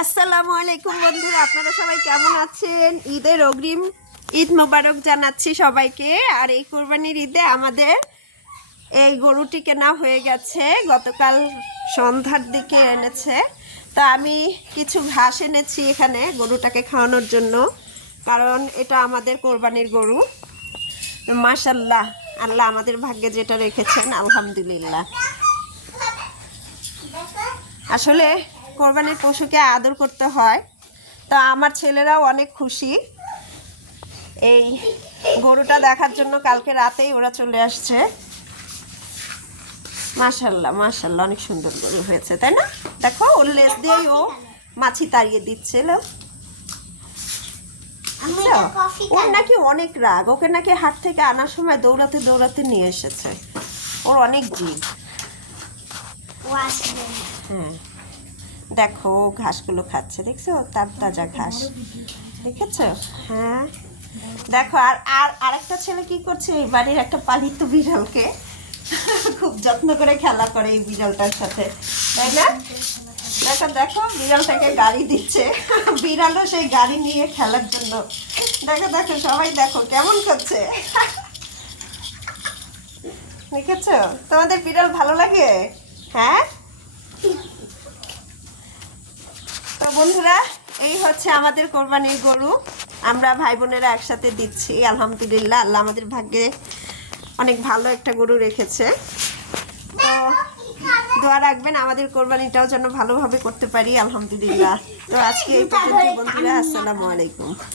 আসসালামু আলাইকুম বন্ধুরা, আপনারা সবাই কেমন আছেন? ঈদের অগ্রিম ঈদ মোবারক জানাচ্ছি সবাইকে। আর এই কোরবানির ঈদে আমাদের এই গরুটি কেনা হয়ে গেছে, গতকাল সন্ধ্যার দিকে এনেছে। তা আমি কিছু ঘাস এনেছি এখানে গরুটাকে খাওয়ানোর জন্য, কারণ এটা আমাদের কোরবানির গরু। মাশাল্লাহ, আল্লাহ আমাদের ভাগ্যে যেটা রেখেছেন আলহামদুলিল্লাহ। আসলে কোরবানির পশুকে আদর করতে হয়। তা আমার ছেলেরাও অনেক খুশি এই গরুটা দেখার জন্য। কালকে রাতেই ওরা চলে আসছে। মাশাল্লাহ মাশাল্লাহ, অনেক সুন্দর গরু হয়েছে, তাই না? দেখো, ওর লেজ দিয়েই ও মাছি তাড়িয়ে দিচ্ছে। ওর নাকি অনেক রাগ, ওকে নাকি হাট থেকে আনার সময় দৌড়াতে দৌড়াতে নিয়ে এসেছে। ওর অনেক জিদ। হ্যাঁ, দেখো ঘাসগুলো খাচ্ছে, দেখছো? তার তাজা ঘাস, দেখেছো? হ্যাঁ, দেখো। আর আর আরেকটা ছেলে কি করছে, এই বাড়ির একটা পালিত বিড়ালকে খুব যত্ন করে খেলা করে এই বিড়ালটার সাথে, তাই না? দেখো দেখো, বিড়ালটাকে গাড়ি দিচ্ছে, বিড়ালও সেই গাড়ি নিয়ে খেলার জন্য। দেখো দেখো, সবাই দেখো কেমন করছে। দেখেছো? তোমাদের বিড়াল ভালো লাগে? হ্যাঁ। তো বন্ধুরা, এই হচ্ছে আমাদের কোরবানির গরু। আমরা ভাই বোনেরা একসাথে দিচ্ছি আলহামদুলিল্লাহ। আল্লাহ আমাদের ভাগ্যে অনেক ভালো একটা গরু রেখেছে। তো দোয়া রাখবেন আমাদের কোরবানিটাও যেন ভালোভাবে করতে পারি আলহামদুলিল্লাহ। তো আজকে এই পর্যন্ত বন্ধুরা, আসসালামু আলাইকুম।